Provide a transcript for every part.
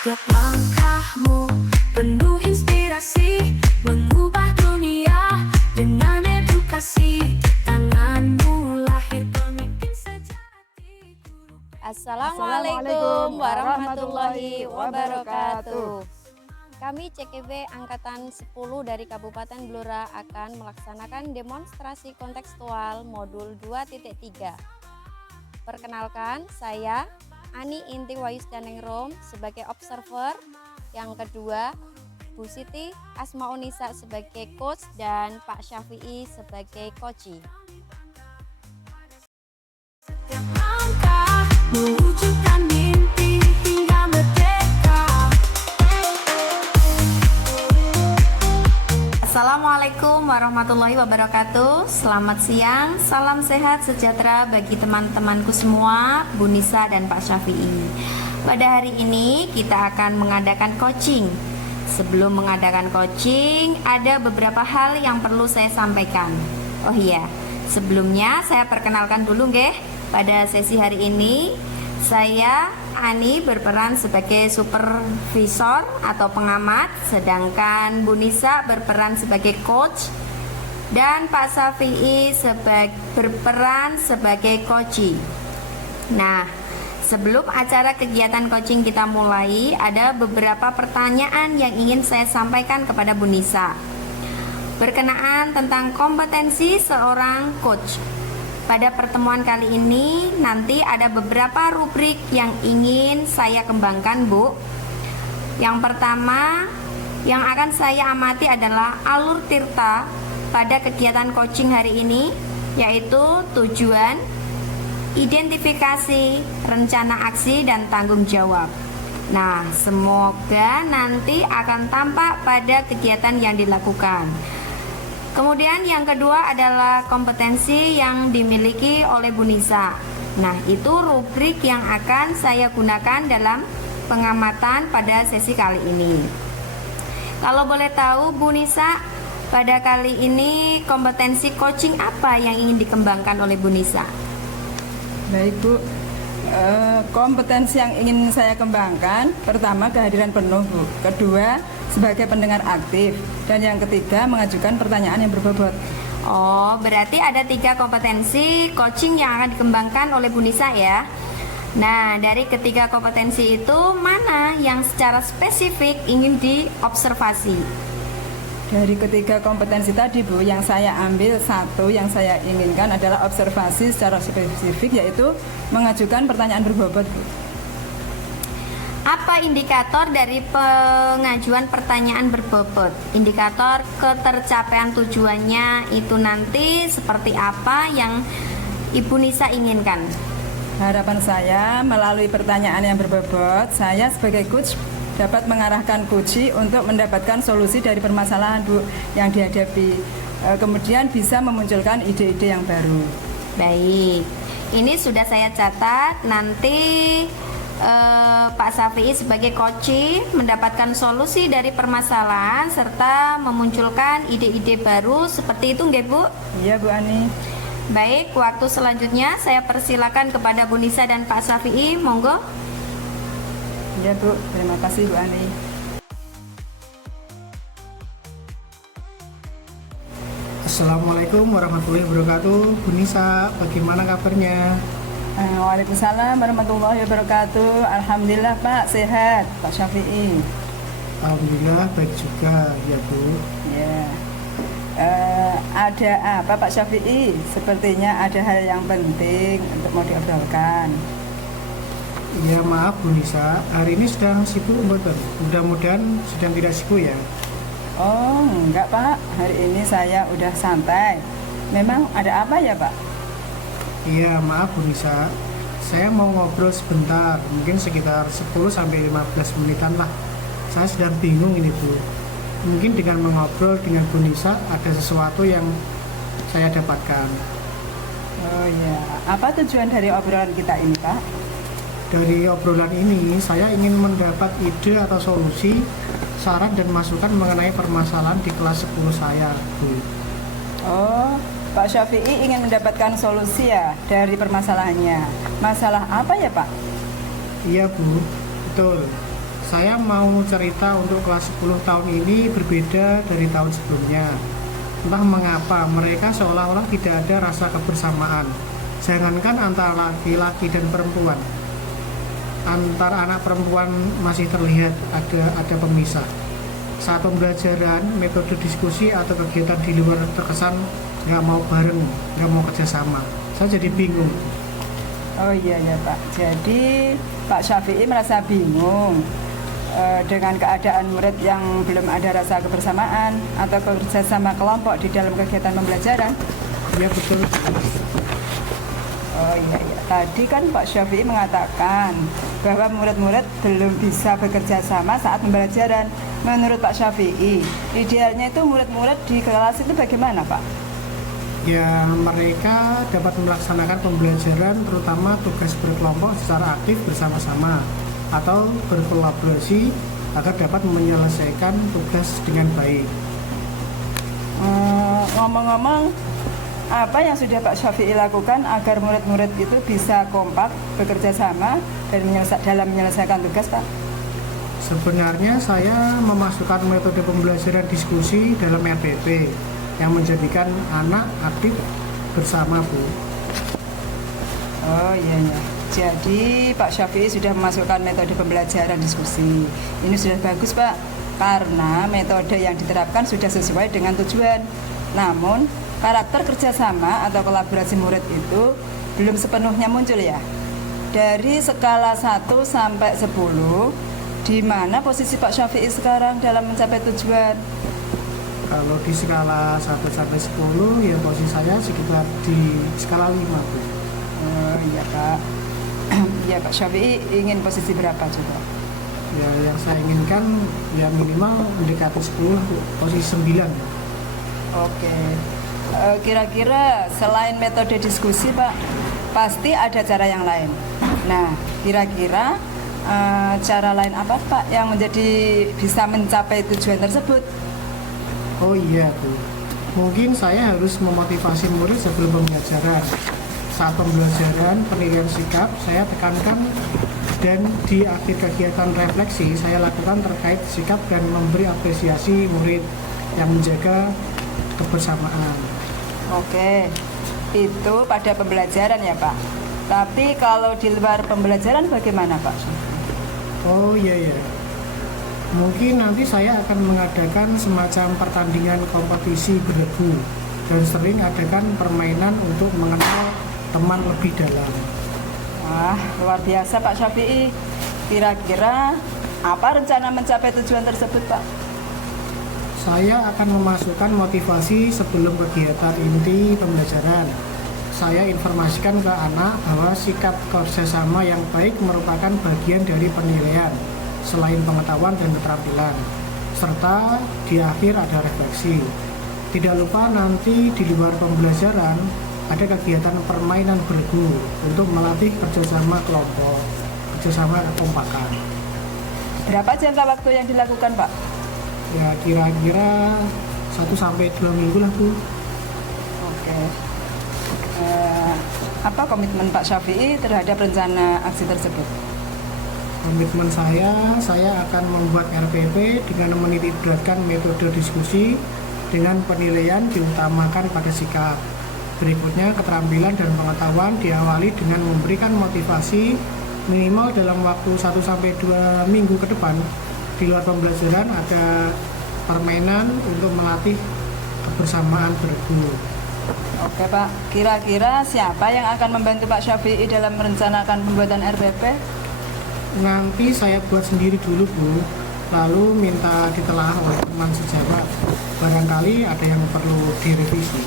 Setiap langkahmu penuh inspirasi, mengubah dunia dengan edukasi. Tanganmu lahir pemimpin sejati. Assalamualaikum warahmatullahi wabarakatuh. Kami CKB Angkatan 10 dari Kabupaten Blora akan melaksanakan demonstrasi kontekstual modul 2.3. Perkenalkan, saya Ani Inti Wayusdaningrum sebagai observer. Yang kedua, Bu Siti Asmaunisa sebagai coach dan Pak Syafi'i sebagai coachee. Setiap langkah mewujudkan mimpi hingga merdeka. Assalamualaikum warahmatullahi wabarakatuh. Selamat siang, salam sehat sejahtera bagi teman-temanku semua, Bu Nisa dan Pak Syafi'i. Pada hari ini kita akan mengadakan coaching. Sebelum mengadakan coaching, ada beberapa hal yang perlu saya sampaikan. Oh iya, sebelumnya saya perkenalkan dulu nggih. Pada sesi hari ini, saya Ani berperan sebagai supervisor atau pengamat, sedangkan Bu Nisa berperan sebagai coach dan Pak Syafi'i berperan sebagai coachee. Nah, sebelum acara kegiatan coaching kita mulai, ada beberapa pertanyaan yang ingin saya sampaikan kepada Bu Nisa berkenaan tentang kompetensi seorang coach. Pada pertemuan kali ini nanti ada beberapa rubrik yang ingin saya kembangkan, Bu. Yang pertama yang akan saya amati adalah alur tirta pada kegiatan coaching hari ini, yaitu tujuan, identifikasi, rencana aksi, dan tanggung jawab. Nah, semoga nanti akan tampak pada kegiatan yang dilakukan. Kemudian yang kedua adalah kompetensi yang dimiliki oleh Bu Nisa. Nah, itu rubrik yang akan saya gunakan dalam pengamatan pada sesi kali ini. Kalau boleh tahu, Bu Nisa, pada kali ini kompetensi coaching apa yang ingin dikembangkan oleh Bu Nisa? Baik Bu, kompetensi yang ingin saya kembangkan, pertama kehadiran penuh Bu, kedua sebagai pendengar aktif, dan yang ketiga mengajukan pertanyaan yang berbobot. Oh, berarti ada 3 kompetensi coaching yang akan dikembangkan oleh Bu Nisa ya. Nah, dari ketiga kompetensi itu mana yang secara spesifik ingin diobservasi? Dari ketiga kompetensi tadi Bu, yang saya ambil satu yang saya inginkan adalah observasi secara spesifik, yaitu mengajukan pertanyaan berbobot Bu. Apa indikator dari pengajuan pertanyaan berbobot? Indikator ketercapaian tujuannya itu nanti seperti apa yang Ibu Nisa inginkan? Harapan saya melalui pertanyaan yang berbobot, saya sebagai coach dapat mengarahkan coachee untuk mendapatkan solusi dari permasalahan Bu yang dihadapi. Kemudian bisa memunculkan ide-ide yang baru. Baik, ini sudah saya catat. Nanti Pak Syafi'i sebagai coachee mendapatkan solusi dari permasalahan serta memunculkan ide-ide baru seperti itu nggih Bu? Iya Bu Ani. Baik, waktu selanjutnya saya persilakan kepada Bu Nisa dan Pak Syafi'i, monggo. Iya Bu, terima kasih Bu Ani. Assalamualaikum warahmatullahi wabarakatuh. Bu Nisa, bagaimana kabarnya? Waalaikumsalam warahmatullahi wabarakatuh. Alhamdulillah Pak, sehat Pak Syafi'i. Alhamdulillah baik juga ya Bu. Ya. Ada apa Pak Syafi'i? Sepertinya ada hal yang penting untuk mau diobrolkan. Ya maaf Bu Nisa, hari ini sedang sibuk mboten? Mudah-mudahan sedang tidak sibuk ya. Oh enggak Pak, hari ini saya udah santai. Memang ada apa ya Pak? Iya maaf Bu Nisa, saya mau ngobrol sebentar, mungkin sekitar 10-15 menitan lah. Saya sedang bingung ini Bu. Mungkin dengan mengobrol dengan Bu Nisa ada sesuatu yang saya dapatkan. Oh iya, apa tujuan dari obrolan kita ini Pak? Dari obrolan ini saya ingin mendapat ide atau solusi, saran dan masukan mengenai permasalahan di kelas 10 saya Bu. Oh, Pak Syafi'i ingin mendapatkan solusi ya dari permasalahannya. Masalah apa ya Pak? Iya Bu, betul. saya mau cerita untuk kelas 10 tahun ini berbeda dari tahun sebelumnya. Entah mengapa mereka seolah-olah tidak ada rasa kebersamaan. Jangankan antara laki-laki dan perempuan, antar anak perempuan masih terlihat ada pemisah. Saat pembelajaran, metode diskusi atau kegiatan di luar terkesan nggak mau bareng, nggak mau kerjasama. Saya jadi bingung. Oh iya ya Pak, jadi Pak Syafi'i merasa bingung dengan keadaan murid yang belum ada rasa kebersamaan atau kerjasama kelompok di dalam kegiatan pembelajaran. Ya betul. Oh iya, iya. Tadi kan Pak Syafi'i mengatakan bahwa murid-murid belum bisa bekerja sama saat pembelajaran. Menurut Pak Syafi'i, idealnya itu murid-murid di kelas itu bagaimana Pak? Ya, mereka dapat melaksanakan pembelajaran terutama tugas berkelompok secara aktif bersama-sama atau berkolaborasi agar dapat menyelesaikan tugas dengan baik. Ngomong-ngomong, apa yang sudah Pak Syafi'i lakukan agar murid-murid itu bisa kompak, bekerja sama dan dalam menyelesaikan tugas Pak? Sebenarnya saya memasukkan metode pembelajaran diskusi dalam RPP yang menjadikan anak aktif bersama, Bu. Oh iya ya. Jadi Pak Syafi'i sudah memasukkan metode pembelajaran diskusi. Ini sudah bagus Pak, karena metode yang diterapkan sudah sesuai dengan tujuan. Namun karakter kerjasama atau kolaborasi murid itu belum sepenuhnya muncul ya. Dari skala 1 sampai 10, di mana posisi Pak Syafi'i sekarang dalam mencapai tujuan? Kalau di skala 1 sampai 10 ya posisi saya sekitar di skala 5, Bu. Oh iya Pak. Ya Pak Syafi'i ingin posisi berapa coba? Ya yang saya inginkan ya minimal mendekati 10 lah, Bu. Posisi 9. Oke. Kira-kira selain metode diskusi Pak, pasti ada cara yang lain. Nah, kira-kira cara lain apa Pak yang bisa mencapai tujuan tersebut? Oh iya, Bu. Mungkin saya harus memotivasi murid sebelum pembelajaran. Saat pembelajaran, penilaian sikap saya tekankan dan di akhir kegiatan refleksi saya lakukan terkait sikap dan memberi apresiasi murid yang menjaga kebersamaan. Oke, itu pada pembelajaran ya Pak. Tapi kalau di luar pembelajaran bagaimana Pak? Oh iya ya. Mungkin nanti saya akan mengadakan semacam pertandingan kompetisi beregu dan sering adakan permainan untuk mengenal teman lebih dalam. Wah, luar biasa Pak Syafi'i. Kira-kira apa rencana mencapai tujuan tersebut Pak? Saya akan memasukkan motivasi sebelum kegiatan inti pembelajaran. Saya informasikan ke anak bahwa sikap kerjasama yang baik merupakan bagian dari penilaian selain pengetahuan dan keterampilan, serta di akhir ada refleksi. Tidak lupa nanti di luar pembelajaran ada kegiatan permainan bergu untuk melatih kerjasama kelompok, kerjasama kekompakan. Berapa jangka waktu yang dilakukan Pak? Ya kira-kira 1-2 minggu lah, Bu. Oke. Apa komitmen Pak Syafi'i terhadap rencana aksi tersebut? Komitmen saya akan membuat RPP dengan menitikberatkan metode diskusi dengan penilaian diutamakan pada sikap. Berikutnya keterampilan dan pengetahuan diawali dengan memberikan motivasi minimal dalam waktu 1-2 minggu ke depan. Di luar pembelajaran ada permainan untuk melatih kebersamaan bergu. Oke Pak, kira-kira siapa yang akan membantu Pak Syafi'i dalam merencanakan pembuatan RPP? Nanti saya buat sendiri dulu, Bu, lalu minta ditelaah oleh teman sejawat. Barangkali ada yang perlu direvisi.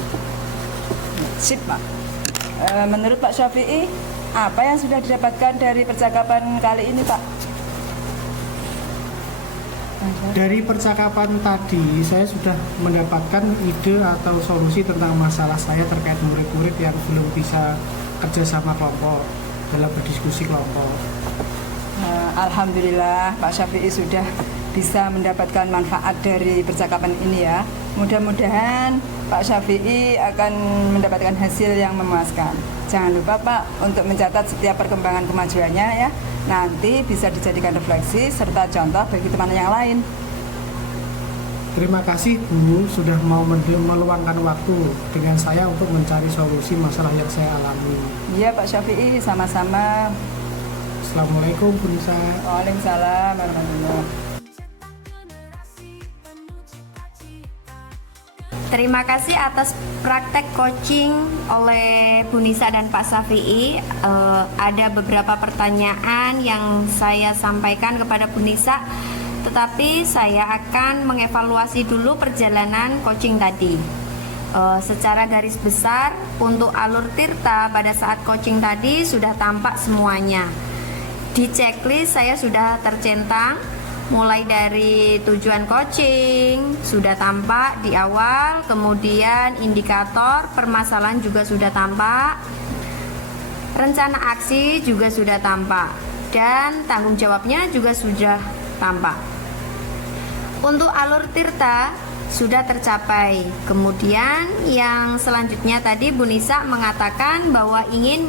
Sip Pak. Menurut Pak Syafi'i, apa yang sudah didapatkan dari percakapan kali ini Pak? Dari percakapan tadi, saya sudah mendapatkan ide atau solusi tentang masalah saya terkait murid-murid yang belum bisa kerjasama kelompok dalam berdiskusi kelompok. Alhamdulillah Pak Syafi'i sudah bisa mendapatkan manfaat dari percakapan ini ya. Mudah-mudahan Pak Syafi'i akan mendapatkan hasil yang memuaskan. Jangan lupa Pak untuk mencatat setiap perkembangan kemajuannya ya. nanti bisa dijadikan refleksi serta contoh bagi teman yang lain. Terima kasih Bu sudah mau meluangkan waktu dengan saya untuk mencari solusi masalah yang saya alami. Iya Pak Syafi'i, sama-sama. Assalamualaikum Bu Nisa. Waalaikumsalam warahmatullahi wabarakatuh. Terima kasih atas praktek coaching oleh Bu Nisa dan Pak Syafi'i. Ada beberapa pertanyaan yang saya sampaikan kepada Bu Nisa, tetapi saya akan mengevaluasi dulu perjalanan coaching tadi. Secara garis besar, untuk alur Tirta pada saat coaching tadi sudah tampak semuanya. Di checklist saya sudah tercentang, mulai dari tujuan coaching sudah tampak di awal, kemudian indikator permasalahan juga sudah tampak, rencana aksi juga sudah tampak, dan tanggung jawabnya juga sudah tampak. Untuk alur Tirta sudah tercapai. Kemudian yang selanjutnya tadi Bu Nisa mengatakan bahwa ingin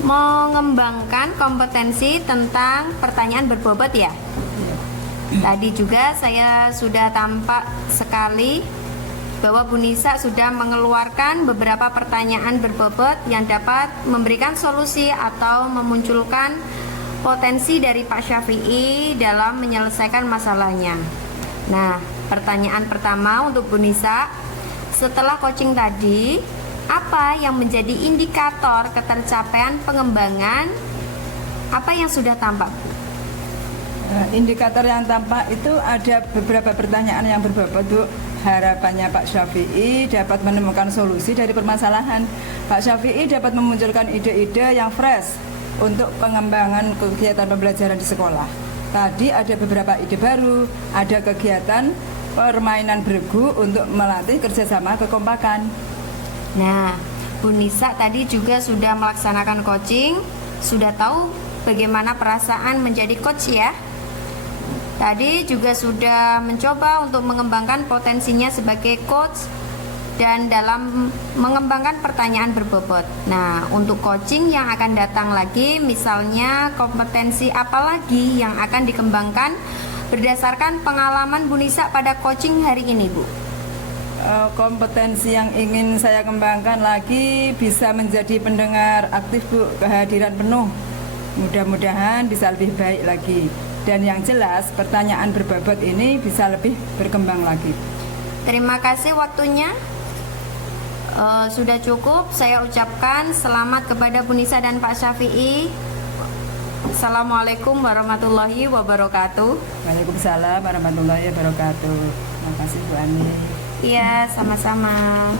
mengembangkan kompetensi tentang pertanyaan berbobot ya. Tadi juga saya sudah tampak sekali bahwa Bu Nisa sudah mengeluarkan beberapa pertanyaan berbobot yang dapat memberikan solusi atau memunculkan potensi dari Pak Syafi'i dalam menyelesaikan masalahnya. Nah, pertanyaan pertama untuk Bu Nisa, setelah coaching tadi, apa yang menjadi indikator ketercapaian pengembangan? Apa yang sudah tampak? Indikator yang tampak itu ada beberapa pertanyaan yang berbobot, Bu. Harapannya Pak Syafi'i dapat menemukan solusi dari permasalahan. Pak Syafi'i dapat memunculkan ide-ide yang fresh untuk pengembangan kegiatan pembelajaran di sekolah. Tadi ada beberapa ide baru, ada kegiatan permainan beregu untuk melatih kerjasama kekompakan. Nah, Bu Nisa tadi juga sudah melaksanakan coaching, sudah tahu bagaimana perasaan menjadi coach ya. Tadi juga sudah mencoba untuk mengembangkan potensinya sebagai coach dan dalam mengembangkan pertanyaan berbobot. Nah, untuk coaching yang akan datang lagi, misalnya kompetensi apa lagi yang akan dikembangkan berdasarkan pengalaman Bu Nisa pada coaching hari ini, Bu? Kompetensi yang ingin saya kembangkan lagi bisa menjadi pendengar aktif, Bu, kehadiran penuh. Mudah-mudahan bisa lebih baik lagi. Dan yang jelas pertanyaan berbobot ini bisa lebih berkembang lagi. Terima kasih waktunya. Sudah cukup, saya ucapkan selamat kepada Bu Nisa dan Pak Syafi'i. Assalamualaikum warahmatullahi wabarakatuh. Waalaikumsalam warahmatullahi wabarakatuh. Terima kasih Bu Ani. Iya, sama-sama.